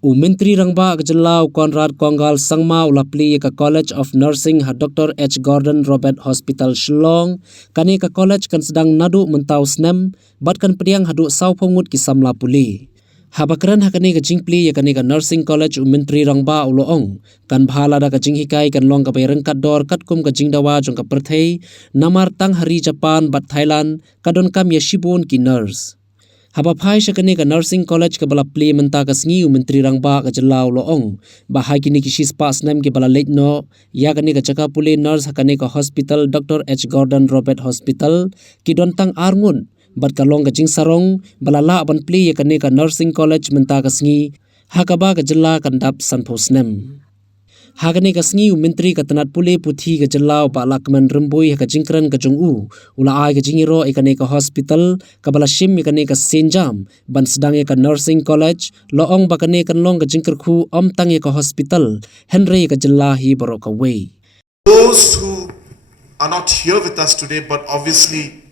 MYNTRI RANGBAH Kejelau Konrad Konggal Sangma ula PLIE ka College of Nursing ha Dr. H. Gordon Robert Hospital Shillong kani ka college kan sedang nadu mentau snem bat kan pediang hadu sau pongut ki samla puli. Habakran hakani ka jingpli ya kani ka nursing college MYNTRI RANGBAH uloong kan bhala da ka jinghikai kan long ka bayang kat dor kat kum ka jingdawa jong ka perthei namar tang hari Japan bat Thailand kadon kam ya shibun ki nurse. Haba phai shakani ka nursing college ka bala PLIE menta ka sngi MYNTRI RANGBAH ka Jelau loong bahai kini ki shis pas nem ki bala late no ya kani ka chaka puli nurse hakani ka hospital Dr. H. Gordon Robert Hospital ki dontang arngun bat ka long ka jing sarong bala la ban PLIE ya kani ka nursing college menta ka sngi hakaba ka Jela kandap sanpos nem. Hakani ka sngi MYNTRI ka tanat puli puthi ka Jelau ba lakman rembui ka jingkran ka jongu ula ai ka jingiro ikani ka hospital ka bala shim ikani ka senjam ban sedang ka nursing college loong ba kani kan long ka jingkar khu om tang ka hospital Henry ka Jela hi barok away. Those who are not here with us today but obviously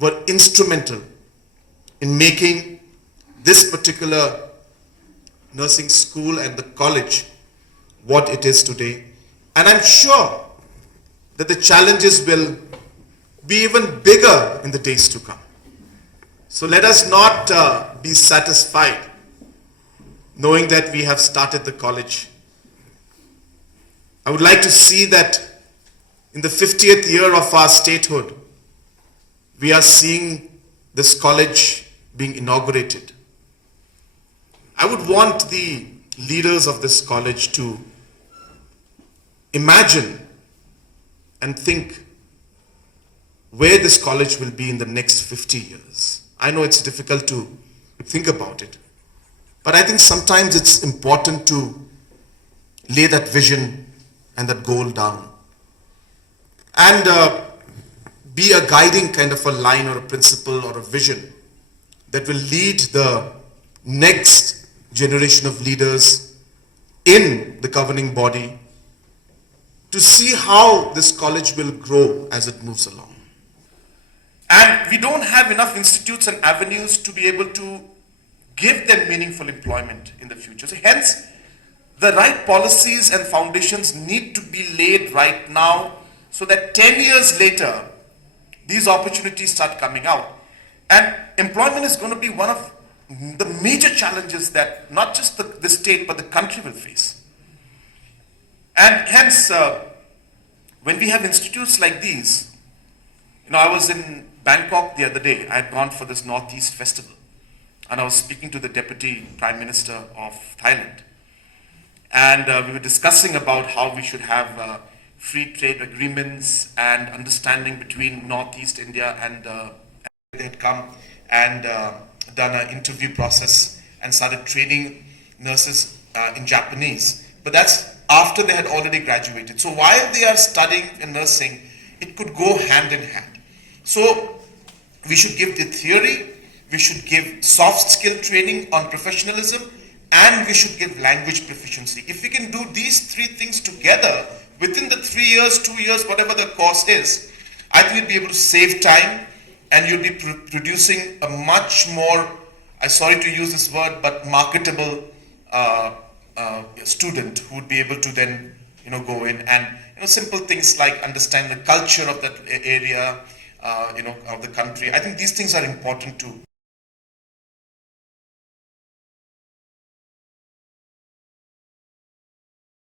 were instrumental in making this particular nursing school and the college what it is today, and I'm sure that the challenges will be even bigger in the days to come. So let us not be satisfied knowing that we have started the college. I would like to see that in the 50th year of our statehood, we are seeing this college being inaugurated. I would want the leaders of this college to imagine and think where this college will be in the next 50 years. I know it's difficult to think about it, but I think sometimes it's important to lay that vision and that goal down and be a guiding kind of a line or a principle or a vision that will lead the next generation of leaders in the governing body to see how this college will grow as it moves along. And we don't have enough institutes and avenues to be able to give them meaningful employment in the future. So hence, the right policies and foundations need to be laid right now so that 10 years later, these opportunities start coming out. And employment is going to be one of the major challenges that not just the state but the country will face. And hence, when we have institutes like these, I was in Bangkok the other day. I had gone for this Northeast Festival, and I was speaking to the Deputy Prime Minister of Thailand. And we were discussing about how we should have free trade agreements and understanding between Northeast India and they had come and done an interview process and started training nurses in Japanese. But that's after they had already graduated. So while they are studying in nursing, it could go hand in hand. So we should give the theory, we should give soft skill training on professionalism, and we should give language proficiency. If we can do these three things together within the 3 years, 2 years, whatever the course is, I think we'll be able to save time and you'll be producing a much more, I'm sorry to use this word, but marketable student who would be able to then go in and simple things like understand the culture of that area, of the country. I think these things are important too.